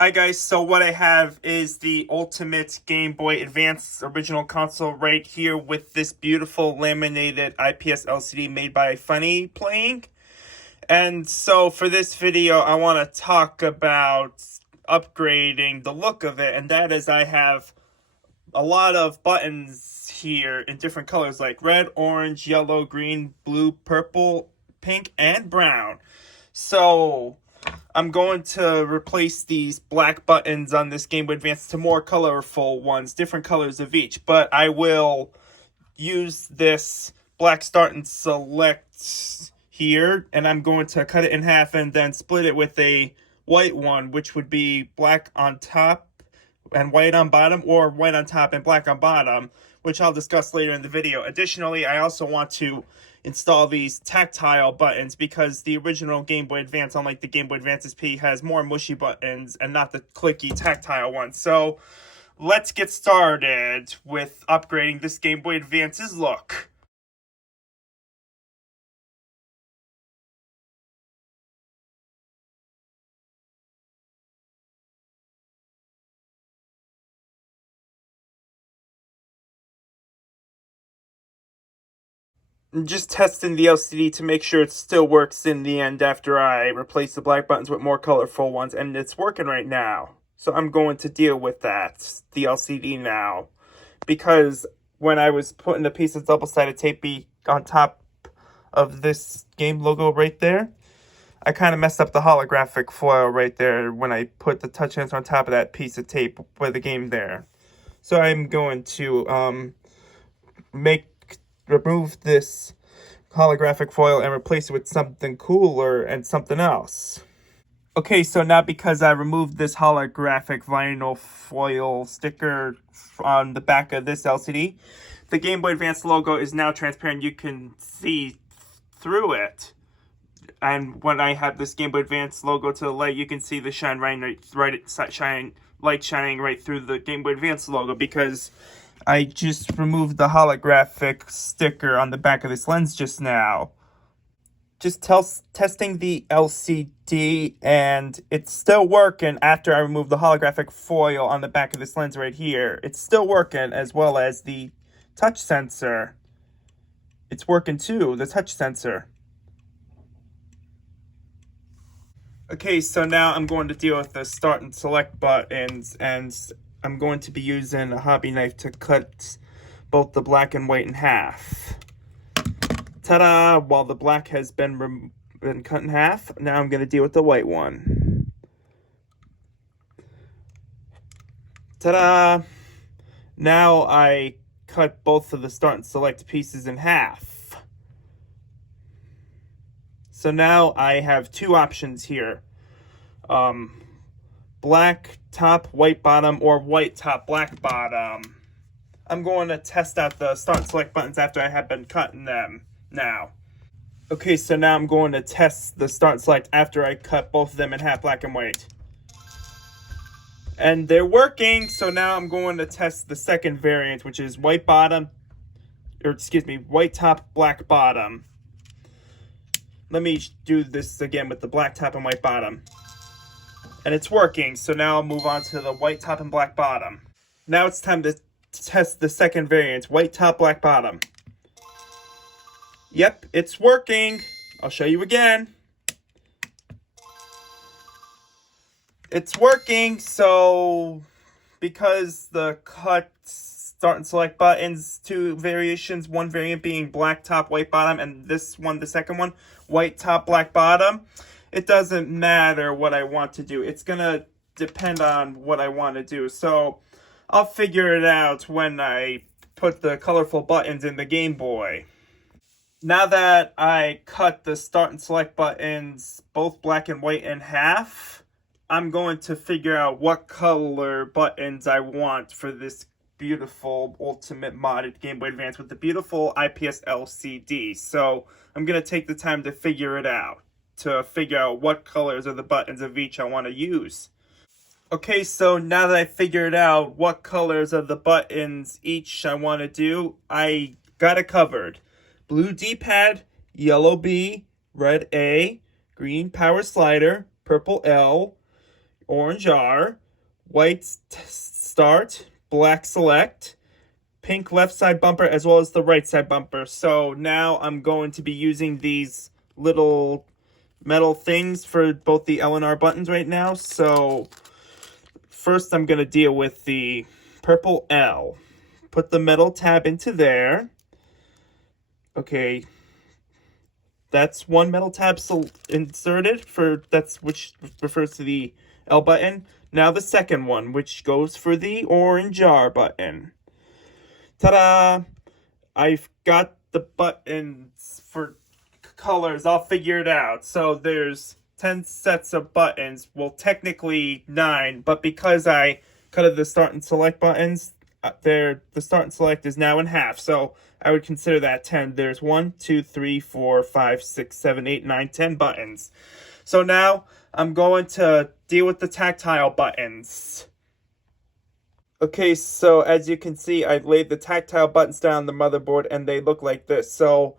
Hi guys, so what I have is the ultimate Game Boy Advance original console right here with this beautiful laminated IPS LCD made by FunnyPlaying. And so for this video, I want to talk about upgrading the look of it, and that is I have a lot of buttons here in different colors like red, orange, yellow, green, blue, purple, pink, and brown. So I'm going to replace these black buttons on this Game Boy Advance to more colorful ones, different colors of each. But I will use this black start and select here, and I'm going to cut it in half and then split it with a white one, which would be black on top and white on bottom, or white on top and black on bottom, which I'll discuss later in the video. Additionally, I also want to install these tactile buttons because the original Game Boy Advance, unlike the Game Boy Advance SP, has more mushy buttons and not the clicky tactile ones. So let's get started with upgrading this Game Boy Advance's look. I'm just testing the LCD to make sure it still works in the end after I replace the black buttons with more colorful ones, and it's working right now. So I'm going to deal with that, the LCD now, because when I was putting the piece of double-sided tape on top of this game logo right there, I kind of messed up the holographic foil right there when I put the touch sensor on top of that piece of tape with the game there. So I'm going to remove this holographic foil and replace it with something cooler and something else. Okay, so now because I removed this holographic vinyl foil sticker on the back of this LCD, the Game Boy Advance logo is now transparent. You can see through it. And when I have this Game Boy Advance logo to the light, you can see the light shining right through the Game Boy Advance logo, because I just removed the holographic sticker on the back of this lens just now. Just testing the LCD, and it's still working after I removed the holographic foil on the back of this lens right here. It's still working, as well as the touch sensor. It's working too, the touch sensor. Okay, so now I'm going to deal with the start and select buttons, and I'm going to be using a hobby knife to cut both the black and white in half. Ta-da! While the black has been cut in half, now I'm going to deal with the white one. Ta-da! Now I cut both of the start and select pieces in half. So now I have two options here. Black top, white bottom, or white top, black bottom. I'm going to test out the start and select buttons after I have been cutting them now. Okay, so now I'm going to test the start and select after I cut both of them in half, black and white. And they're working, so now I'm going to test the second variant, which is white bottom, or excuse me, white top, black bottom. Let me do this again with the black top and white bottom. And it's working, so now I'll move on to the white top and black bottom. Now it's time to test the second variant, white top, black bottom. Yep, it's working. I'll show you again. It's working, so because the cut, start, and select buttons, two variations, one variant being black top, white bottom, and this one, the second one, white top, black bottom, it doesn't matter what I want to do. It's going to depend on what I want to do. So I'll figure it out when I put the colorful buttons in the Game Boy. Now that I cut the start and select buttons, both black and white, in half, I'm going to figure out what color buttons I want for this beautiful ultimate modded Game Boy Advance with the beautiful IPS LCD. So I'm going to take the time to figure it out, to figure out what colors are the buttons of each I want to use. Okay, so now that I figured out what colors of the buttons each I want to do, I got it covered. Blue D-pad, yellow B, red A, green power slider, purple L, orange R, white start, black select, pink left side bumper, as well as the right side bumper. So now I'm going to be using these little metal things for both the L and R buttons right now. So first I'm going to deal with the purple L. Put the metal tab into there. Okay, that's one metal tab inserted which refers to the L button. Now the second one, which goes for the orange R button. Ta-da! I've got the buttons for colors all figured out. So there's 10 sets of buttons. Well, technically 9, but because I cut the start and select buttons, the start and select is now in half. So I would consider that 10. There's 1, 2, 3, 4, 5, 6, 7, 8, 9, 10 buttons. So now I'm going to deal with the tactile buttons. Okay, so as you can see, I laid the tactile buttons down on the motherboard and they look like this. So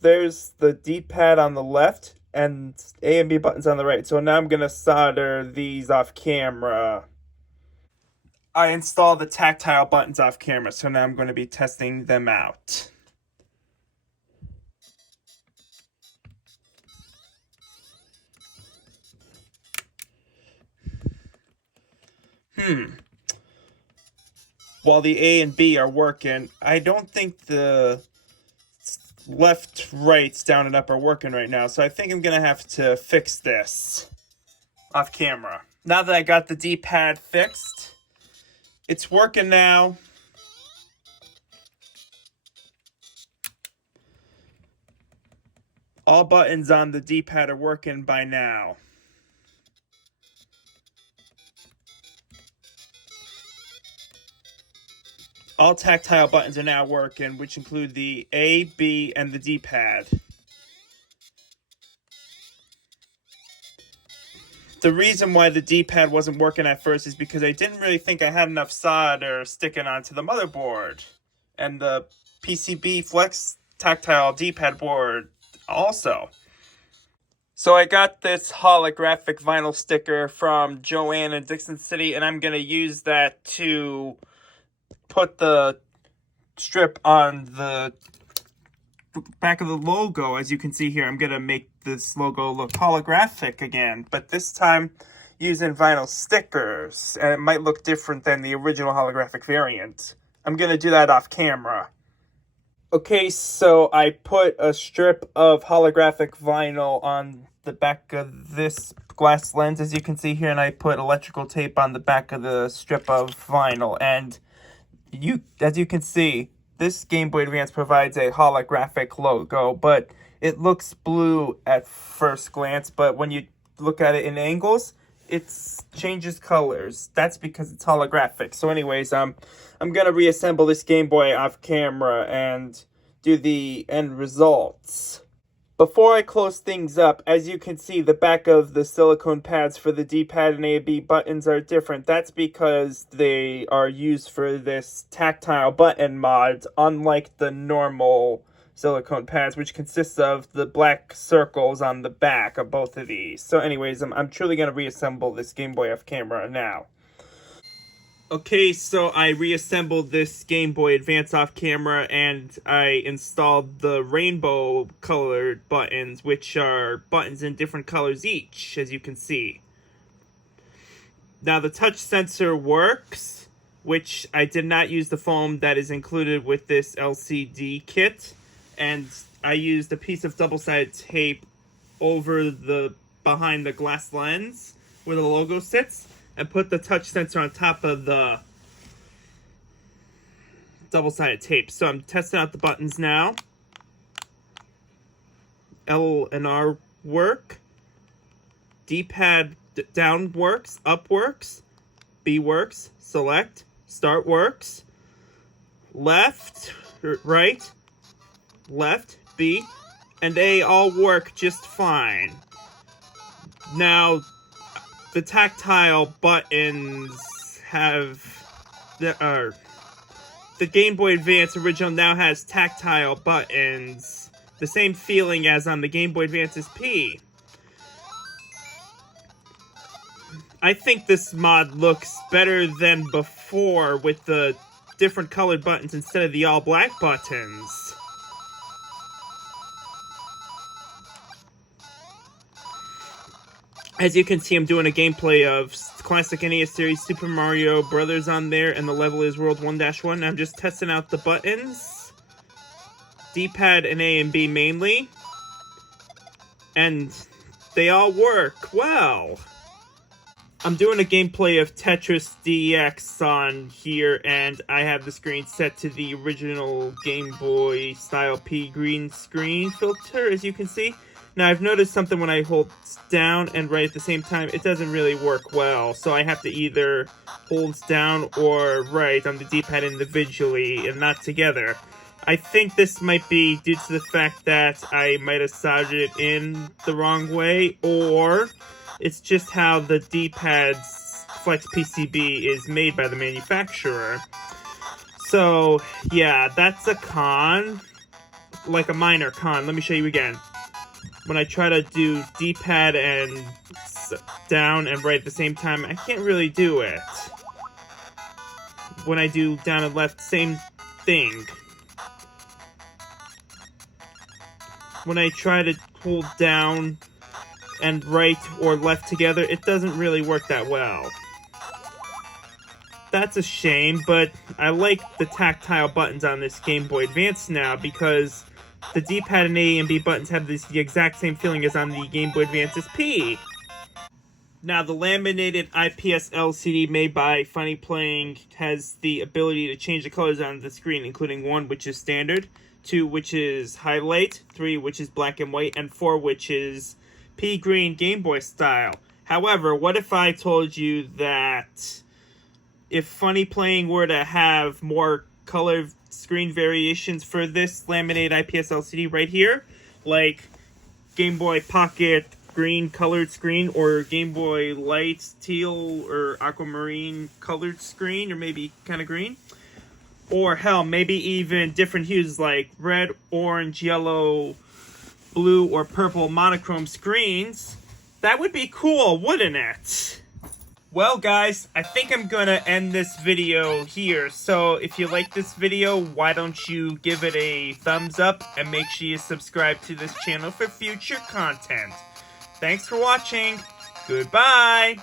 there's the D-pad on the left and A and B buttons on the right. So now I'm going to solder these off camera. I installed the tactile buttons off camera, so now I'm going to be testing them out. While the A and B are working, I don't think the left, rights, down, and up are working right now, so I think I'm going to have to fix this off camera. Now that I got the D-pad fixed, it's working now. All buttons on the D-pad are working by now. All tactile buttons are now working, which include the A, B, and the D-pad. The reason why the D-pad wasn't working at first is because I didn't really think I had enough solder sticking onto the motherboard. And the PCB Flex tactile D-pad board also. So I got this holographic vinyl sticker from Joanne in Dixon City, and I'm going to use that to put the strip on the back of the logo. As you can see here, I'm going to make this logo look holographic again, but this time using vinyl stickers, and it might look different than the original holographic variant. I'm going to do that off camera. Okay, so I put a strip of holographic vinyl on the back of this glass lens, as you can see here, and I put electrical tape on the back of the strip of vinyl, and as you can see, this Game Boy Advance provides a holographic logo, but it looks blue at first glance, but when you look at it in angles, it changes colors. That's because it's holographic. So anyways, I'm going to reassemble this Game Boy off camera and do the end results. Before I close things up, as you can see, the back of the silicone pads for the D-pad and A/B buttons are different. That's because they are used for this tactile button mod, unlike the normal silicone pads, which consists of the black circles on the back of both of these. So anyways, I'm truly going to reassemble this Game Boy off camera now. Okay, so I reassembled this Game Boy Advance off camera, and I installed the rainbow colored buttons, which are buttons in different colors each, as you can see. Now the touch sensor works, which I did not use the foam that is included with this LCD kit, and I used a piece of double-sided tape over behind the glass lens where the logo sits, and put the touch sensor on top of the double-sided tape. So I'm testing out the buttons now. L and R work. D-pad down works, up works, B works, select, start works, left, right, left, B, and A all work just fine. Now, the tactile buttons the Game Boy Advance original now has tactile buttons. The same feeling as on the Game Boy Advance SP. I think this mod looks better than before with the different colored buttons instead of the all black buttons. As you can see, I'm doing a gameplay of classic NES series Super Mario Brothers on there, and the level is World 1-1. I'm just testing out the buttons. D-pad and A and B mainly. And they all work well. I'm doing a gameplay of Tetris DX on here, and I have the screen set to the original Game Boy style P green screen filter, as you can see. Now, I've noticed something when I hold down and right at the same time, it doesn't really work well. So I have to either hold down or right on the D-pad individually and not together. I think this might be due to the fact that I might have soldered it in the wrong way, or it's just how the D-pad's Flex PCB is made by the manufacturer. So, yeah, that's a con. Like a minor con. Let me show you again. When I try to do D-pad and down and right at the same time, I can't really do it. When I do down and left, same thing. When I try to hold down and right or left together, it doesn't really work that well. That's a shame, but I like the tactile buttons on this Game Boy Advance now because the D-pad and A and B buttons have the exact same feeling as on the Game Boy Advance SP. Now, the laminated IPS LCD made by FunnyPlaying has the ability to change the colors on the screen, including 1, which is standard, 2, which is highlight, 3, which is black and white, and 4, which is pea green Game Boy style. However, what if I told you that if FunnyPlaying were to have more color screen variations for this laminated IPS LCD right here, like Game Boy Pocket green colored screen, or Game Boy Light teal or aquamarine colored screen, or maybe kind of green, or hell, maybe even different hues like red, orange, yellow, blue, or purple monochrome screens, that would be cool, wouldn't it? Well, guys, I think I'm gonna end this video here. So if you like this video, why don't you give it a thumbs up and make sure you subscribe to this channel for future content. Thanks for watching. Goodbye.